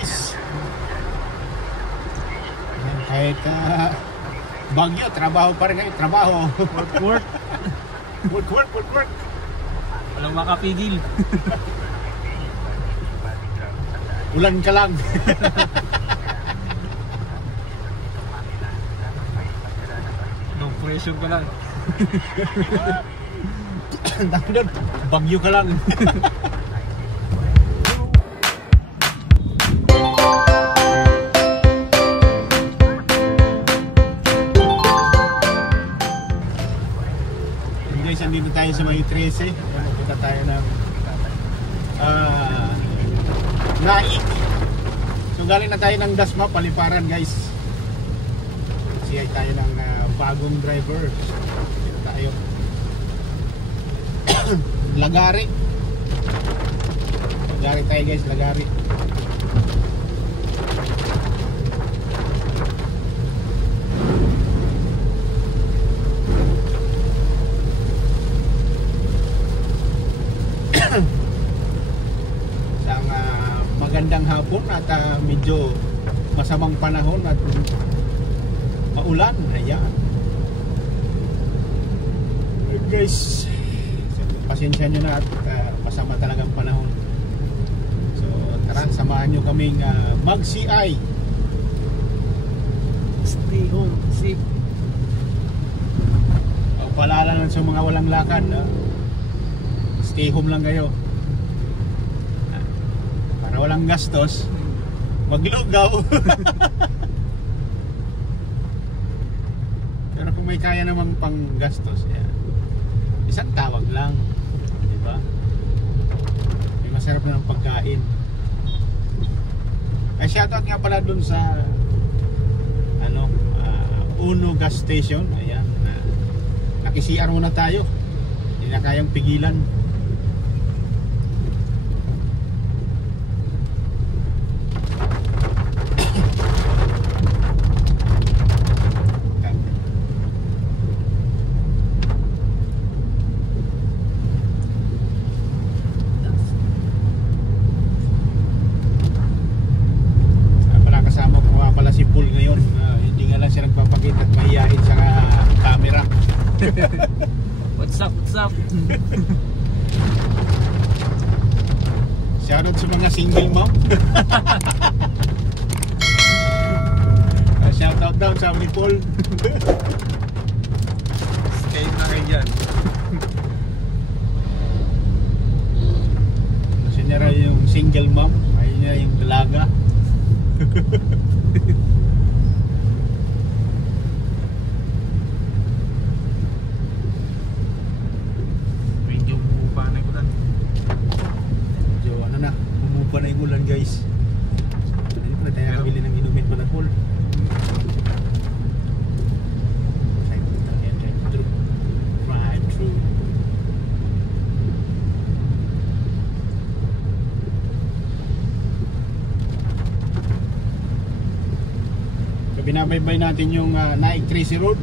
guys. Kahit bagyo, trabaho pa rin kayo. Trabaho. Work. Work. Walang makapigil. Ulan ka lang. No pressure ka lang. Bagyo ka lang. Guys, andito tayo sa may 13. Pupunta tayo ng Naik. So galing na tayo ng Dasma, Paliparan guys. Kasi tayo ng bagong driver. Dito tayo. Lagari tayo guys, Lagari. Isang magandang hapon at medyo masamang panahon at maulan. Ayan guys, pasensya nyo na at masama talagang panahon. So tara, samahan nyo kaming mag-CI. Stay home, safe. Paalala lang sa mga walang lakad, stay home lang kayo. Para walang gastos, maglugaw. Pero kung may kaya namang pang gastos, isang tawag lang, di ba? May masarap na ng pagkain. Ay, shoutout nga pala dun sa Uno gas station. Ayan, naki-CR muna tayo. Hindi na kayang pigilan. What's up? Shoutout sa mga single mom. Shoutout daw sa ni Paul. Stay na kayo dyan. Kasi niya yung single mom, ayun niya yung dalaga. Umupa na yung ulan guys. Hindi pa tayo nakabili ng inumin manakol. Drive through. So binabaybay natin yung Naik Tracy Road.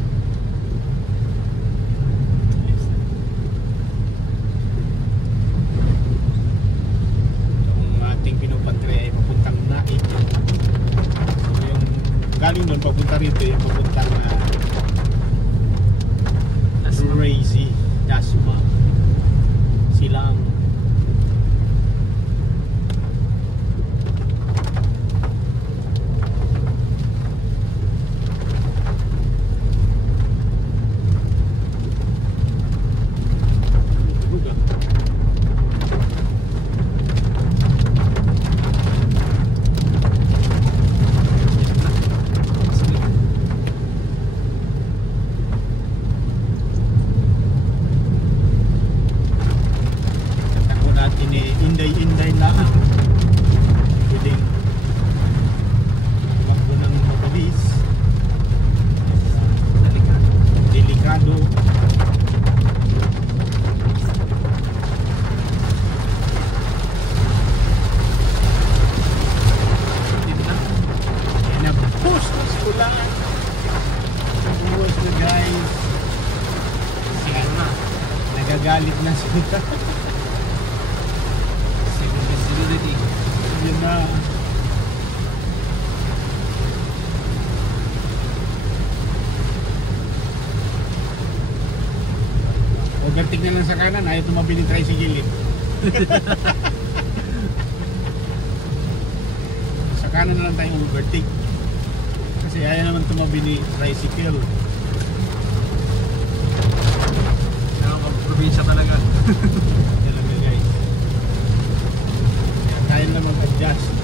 Galing doon papunta rito, yung papuntang Crazy Dasma Silang. Inday lang pwedeng magbo ng mabilis, delikado. Yan ang post na sikulaan buwas na guys. Nagagalit na sila. Security. Yun na. overtake na lang sa kanan, ayaw tumabi ng tricycle eh. Sa kanan na lang tayo overtake. Kasi ayaw naman tumabi ni tricycle. Nakaka-probinsya talaga. Talaga guys. Kaya na mag-adjust.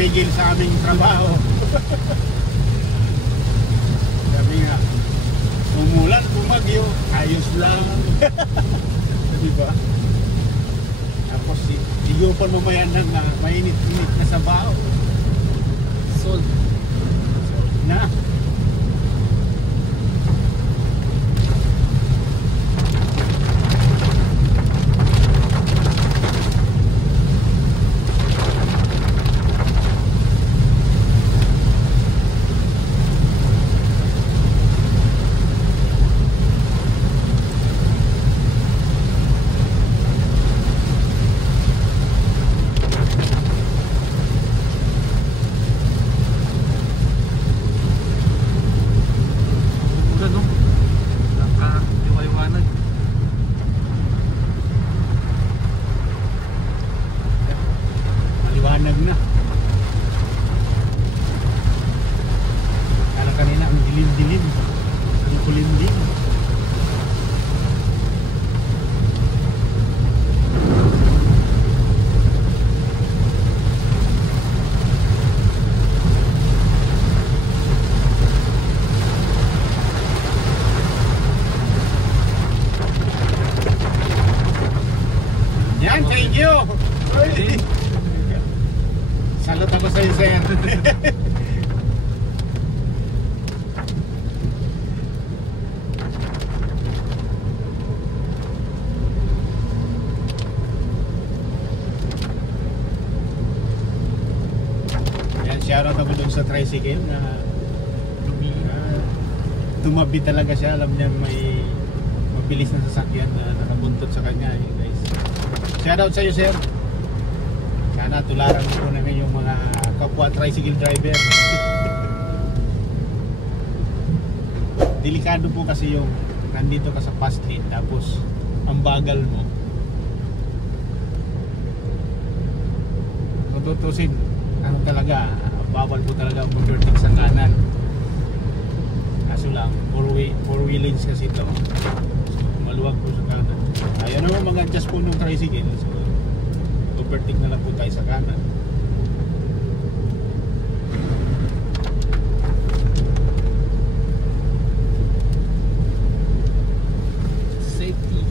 Pigil sa aming trabaho. Sabi nga, umulan, bumagyo, ayos lang. Diba? Tapos higupan mamaya ng mainit-init na sabaw. Salt. Na. Maliwanag na. Kala kanina ang dilim-dilim. Ang kulimlim. Yan, thank you. Salute ako sa'yo, sir. Yan, shoutout ako dun sa tricycle na tumabi talaga siya. Alam niya may mabilis na sasakyan na nakabuntot sa kanya, guys. Shoutout sa'yo, sir. Sana tularan po namin yung mga kapwa tricycle driver. Delikado po kasi yung nandito ka sa fast lane tapos ang bagal mo. Matutusin, ano talaga, bawal po talaga mag-overtake sa kanan. Kaso lang, four wheel lanes kasi ito. So, maluwag po sa kanan. Ayaw naman mag-adjust po ng tricycle. So, overtake na lang po tayo sa kanan. Safety.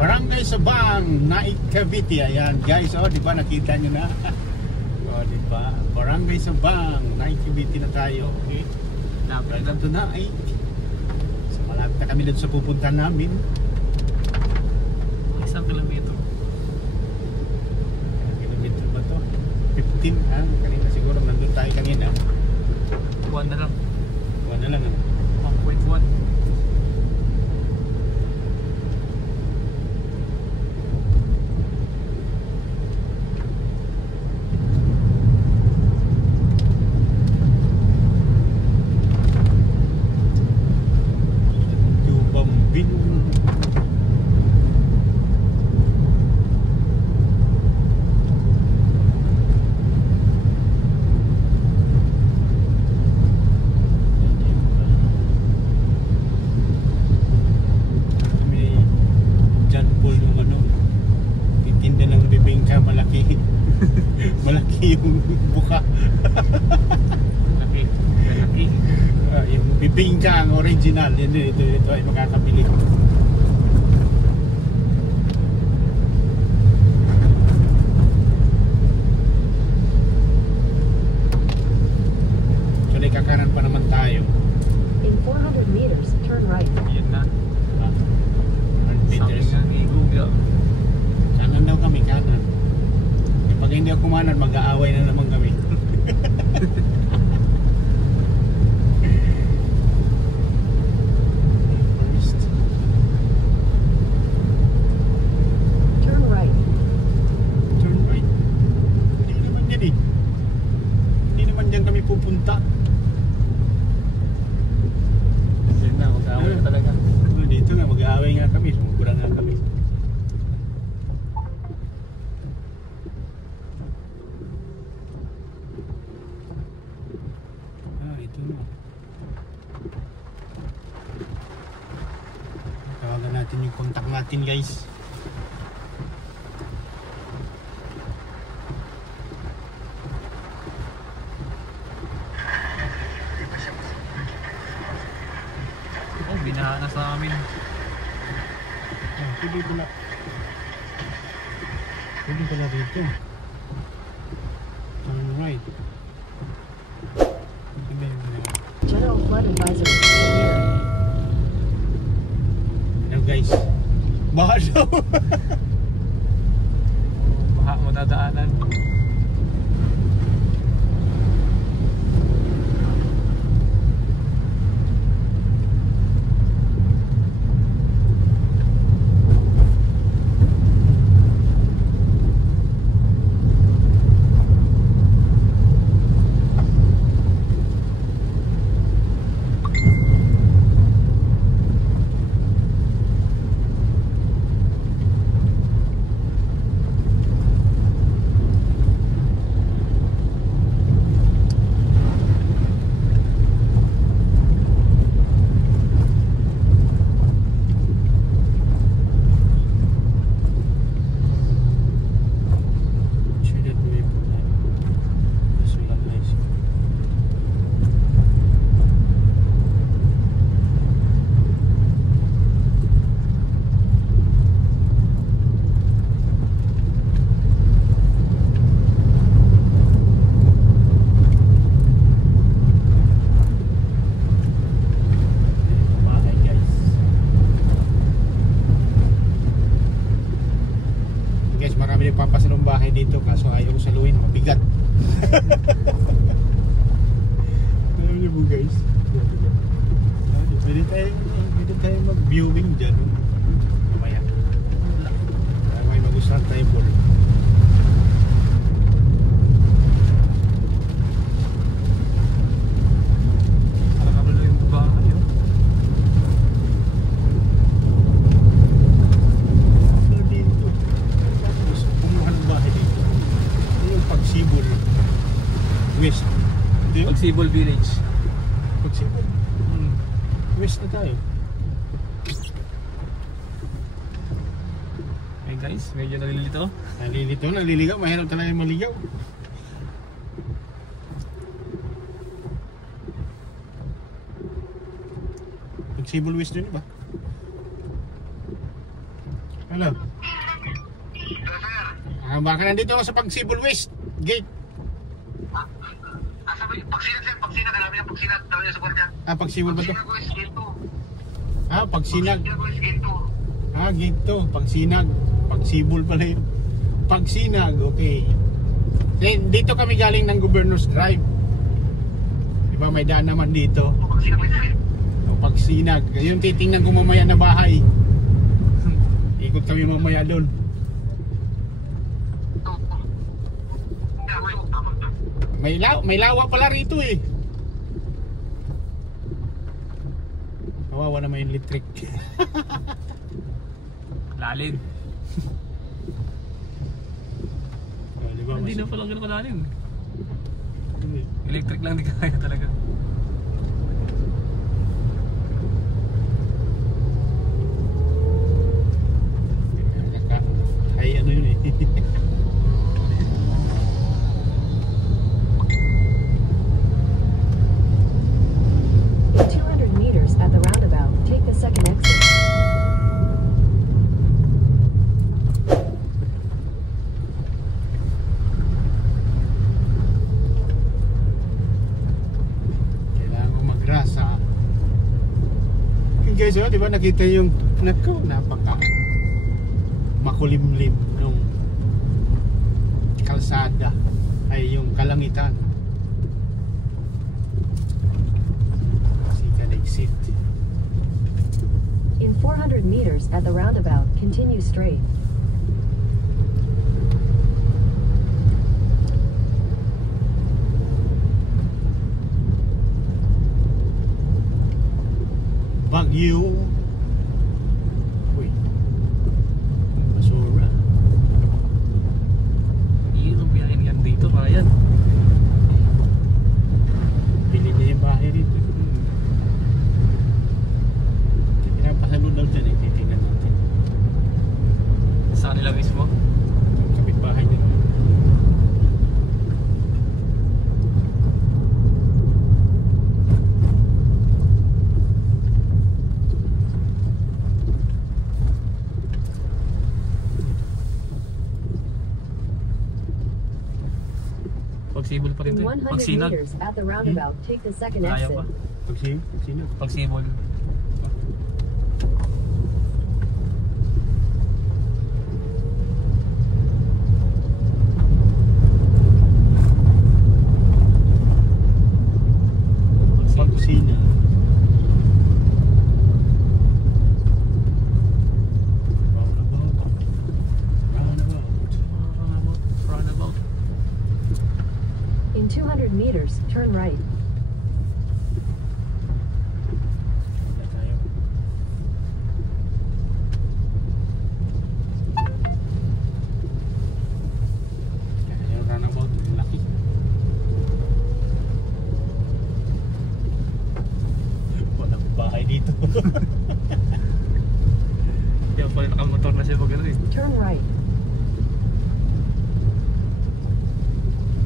Barangay Sabang, Naik Cavite. Ayan guys, oh, di ba nakita nyo na? Oh, di ba? Barangay Sabang, Naik Cavite na tayo. Okay? Lapit Welcome to Naik. So malapit na kami dito sa pupuntahan namin. Isang kilometro. Kilometer ba to? 15, ha? Kanina siguro nandun tayo kanina. 1 na lang. 1 na lang, ano? 1.1. original. Yan din, ito ay makakabili. So, kakanan pa naman tayo. In 400 meters, turn right. Yan na. Diba? 100 Sabi meters. nga ni Google. Kanan daw kami, kanan. Eh, pag hindi ako kumanan, mag-aaway na naman kami. First. Turn right. Turn right. Hindi naman yan eh. Hindi naman dyan kami pupunta. Yan na, mag-away na talaga. Dito nga, mag-aaway nga kami. Sumugura nga kami. Ito na. Tawagan natin yung contact natin, guys. Oh, binaha na sa amin. Pwede pala. Pwede pala dito. Turn right. Iba yung General flood advisory. Here. Hello guys. Baha daw. Baha mo dadaanan. Papasalong bahay dito kaso ayaw ko saluhin, mabigat. Alam niyo po guys, pwede tayo mag-viewing dyan mamaya. May magustuhan tayo po. Parang nalulo yung bahay, oh. Pagsibol West. Pagsibol Village. Pagsibol West na tayo. Hey guys, medyo nalilito. Naliligaw, mahirap talaga maligaw. Pagsibol West dun ba? Hello. Baka nandito ako sa Pagsibol West Gate. Pagsinag, alam niya, pagsinag, daw niya sa kwarta. Pagsibol ba to? Pagsinag ko is gate 2. Pagsinag. Pagsinag ko is gate 2. Gate 2, Pagsinag. Pagsibol pala yun. Pagsinag, okay. Then, dito kami galing ng Governor's Drive. Diba may daan naman dito. Pagsinag is gate. Pagsinag. Yung titingnan ko mamaya na bahay. Ikot kami mamaya doon. May lawa pala rito eh. Kawawa naman yung electric. Lalim. Diba, Hindi na pala ganun kalalim. Electric lang di kaya talaga. Ay ano yun eh. In 200 meters at the guys, oh, di ba nakita yung napaka makulimlim nung kalsada ay yung kalangitan. Kasi can exit. In 400 meters at the roundabout, continue straight. Baguio. Uy. Basura. Yung biyahin yan dito, kaya yan. Pili niya yung bahay rito. Pinapasalod daw dyan eh. Titingnan natin. Sa kanila mismo. Kapitbahay nila. Pagsibol pa rin In ito. 100 Pagsinag. meters at the roundabout, take the second Kaya exit. pa. Sino? Pagsibol. Pagsina. Roundabout. In 200 meters, turn right. Wala tayo. Yung runabout, laki. Walang bahay dito. Kaya pala nakamotor na siya pag ano eh. Turn right.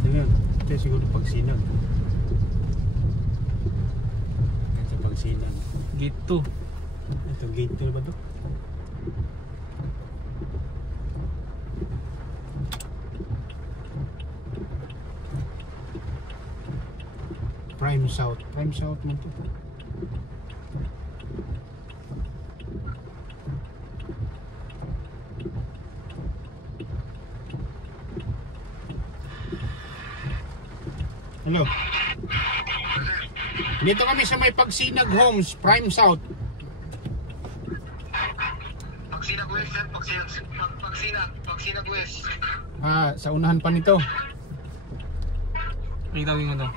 Tingnan, ito siguro pagsinag. Ito pagsinag. Gate 2. Ito gate 2 ba to? Prime South. Prime South man to. Hello. Dito kami sa may Pagsinag Homes, Prime South. Pagsinag West, sir. Pagsinag West. Sa unahan pa nito. Ay, tawin mo to.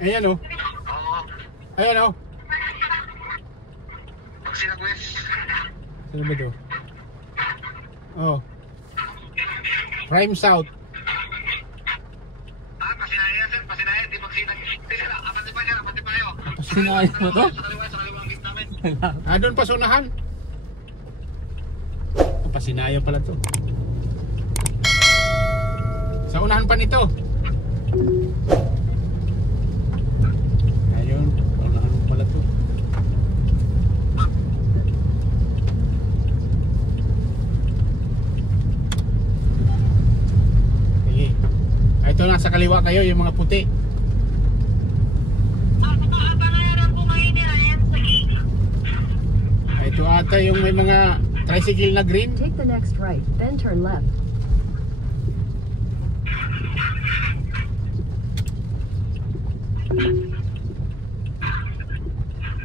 Ayan oh. Oo. Ayan oh. Pagsinag West. Ano ba ito? Oh. Prime South. Pasinaya, sir. Pasinaya. Di pagsinag. Di, sir. Apati pa, sir. Apati pa kayo. Sinayos mo to? Sa kaliwang gate namin. Doon pa sa unahan. Pasinaya pala to. Sa unahan pa nito. Ayun, unahan pala to. Sige. Ito na sa kaliwa kayo, yung mga puti. Ito ata yung may mga tricycle na green. Take the next right, then turn left.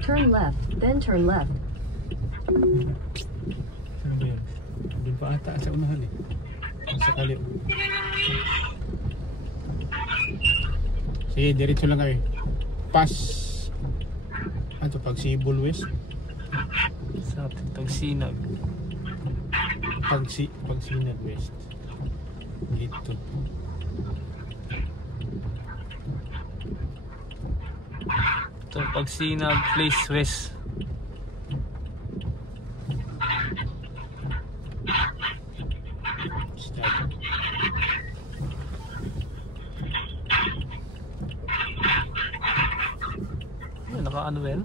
Turn left, then turn left. Saan ba yun? Doon pa ata sa unahan eh. Sa kaliwa. Sige, diretso lang kayo. Pass. Ano to? Pagsibol West? Sa Pagsinag. Pagsinag West. Dito. Ito, Pagsinag Place West. Start. Ay, naka-ano ba yan?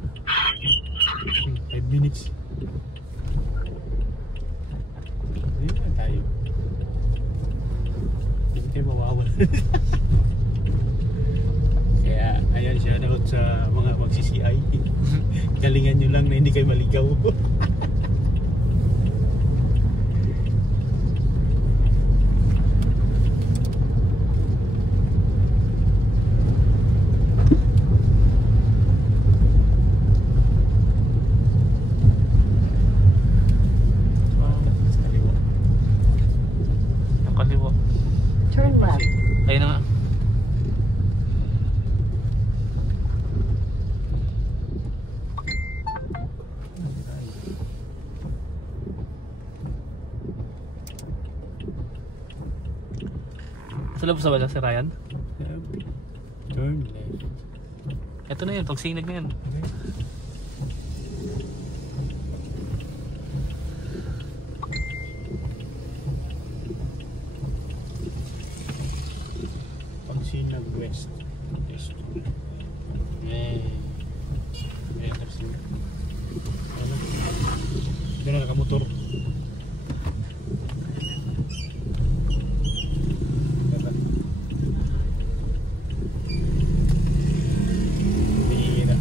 5 minutes. Dito na tayo. Hindi tayo mawawala. Kaya, ayan siya. shoutout sa mga mag-CCI. Galingan nyo lang na hindi kayo maligaw. Ang kaliwa. Turn left. Ayun na nga. Sa labas na ba si Ryan? Turn left. Ito na yun, pagsinag na yan. Pagsinag west. West. Kasi. Ano? Doon na nakamotor. Bihira.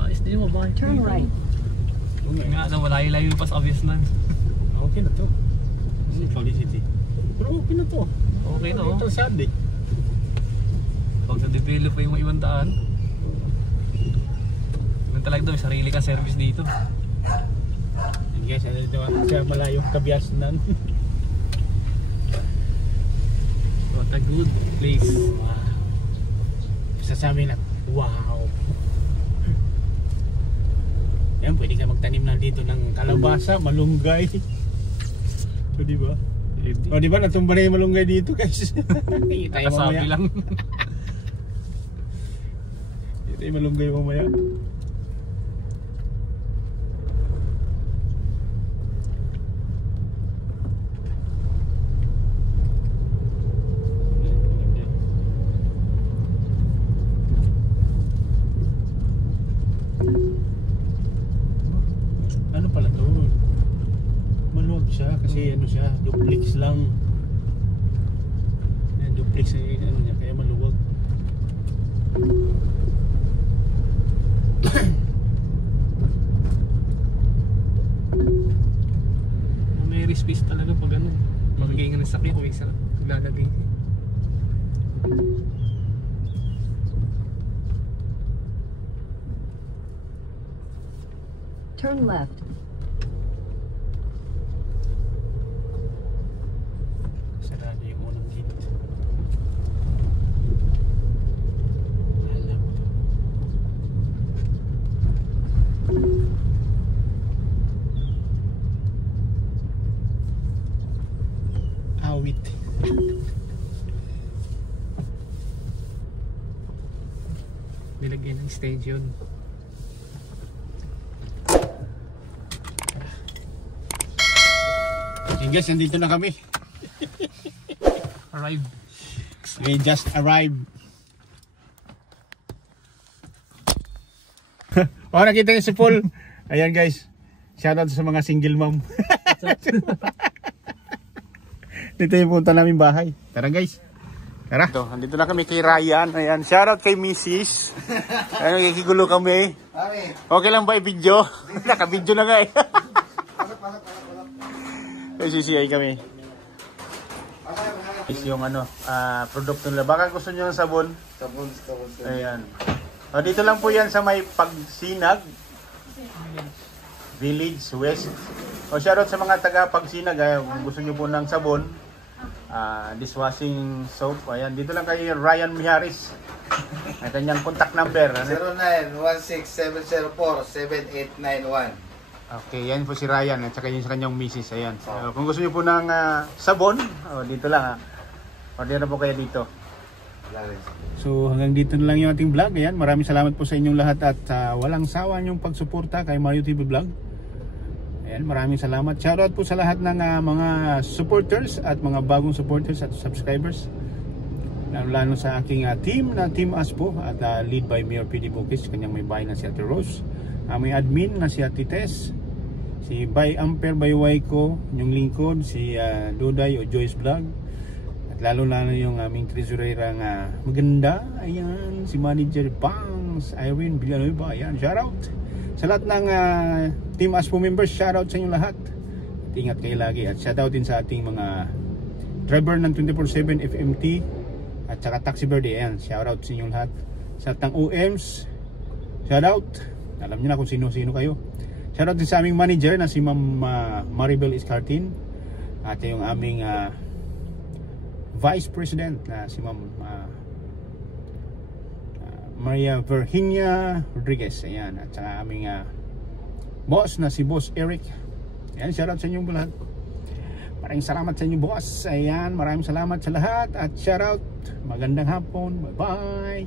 Ayos din mo ba? Turn right. Nga, layo-layo pa sa obvious na. Okay na to. Kasi Felicity. Pero okay na to. Okay na, oh. Ito sad eh. Pag na-develop pa yung mga ibang daan. Ganun talaga ito, may sarili kang service dito. Yan guys, ano dito sa malayong Kabiasnan. What a good place. Sasabi lang, wow. Yan, pwede ka magtanim na dito ng kalabasa, malunggay. So, di ba? O, di ba? Natumba na yung malunggay dito, guys. Tayo Kasabi mamaya. lang. Ito yung malunggay mamaya. Ano pala to? Maluwag siya kasi ano siya, duplex lang. Yan, duplex yung ano niya, kaya maluwag. May space talaga pag ano. Magiging ng sakya kung isa naglalagay. Turn left. Sarado yung unang gate. Alam. Awit. Nilagyan ng station. Okay guys, nandito na kami. Arrive. We just arrived. Oh, nakita niyo si Paul. Ayan guys. Shoutout sa mga single mom. Dito yung punta namin bahay. Tara guys. Tara. Ito, nandito na kami kay Ryan. Ayan, shoutout kay Mrs. Ayan, nakikigulo kami. Okay lang ba i-video? Naka-video na nga eh. CCI kami. Is yung ano, produkto nila. Baka gusto niyo ng sabon? Sabon. Ayan. O, dito lang po yan sa may Pagsinag Village West. O, shoutout sa mga taga Pagsinag. Kung gusto niyo po ng sabon, dishwashing soap. Ayan, dito lang kay Ryan Miharis. May kanyang contact number. 0916-704-7891. Okay, yan po si Ryan at saka yun sa kanyang misis. Ayan. So, kung gusto niyo po ng sabon, dito lang order na po kayo dito. So hanggang dito na lang yung ating vlog. Ayan, maraming salamat po sa inyong lahat at walang sawa niyong pagsuporta kay Mario TV Vlog. Ayan, maraming salamat. Shoutout po sa lahat ng mga supporters at mga bagong supporters at subscribers. Lalo sa aking team na Team Us po at lead by Mayor PD Bukis. Kanyang may bahay na si Ate Rose. May admin na si Ate Tess, si By Ampere By Waiko, yung lingkod, si Duday o Joyce Vlog, at lalo yung aming treasurer nga maganda, ayan, si Manager Bangs, Irene Villanueva, ayan, shoutout sa lahat ng Team Aspo members, shoutout sa inyo lahat, at ingat kayo lagi, at shoutout din sa ating mga driver ng 24/7 FMT at saka Taxi Verde, ayan, shoutout sa inyo lahat, sa lahat ng OMs, shoutout, alam niyo na kung sino-sino kayo. Shoutout din sa aming manager na si Ma'am Maribel Iscartin, at yung aming Vice President na si Ma'am Maria Virginia Rodriguez, ayan, at saka aming boss na si Boss Eric, ayan, shoutout sa inyong lahat. Maraming salamat sa inyo, boss, ayan, maraming salamat sa lahat, at shoutout, magandang hapon, bye bye.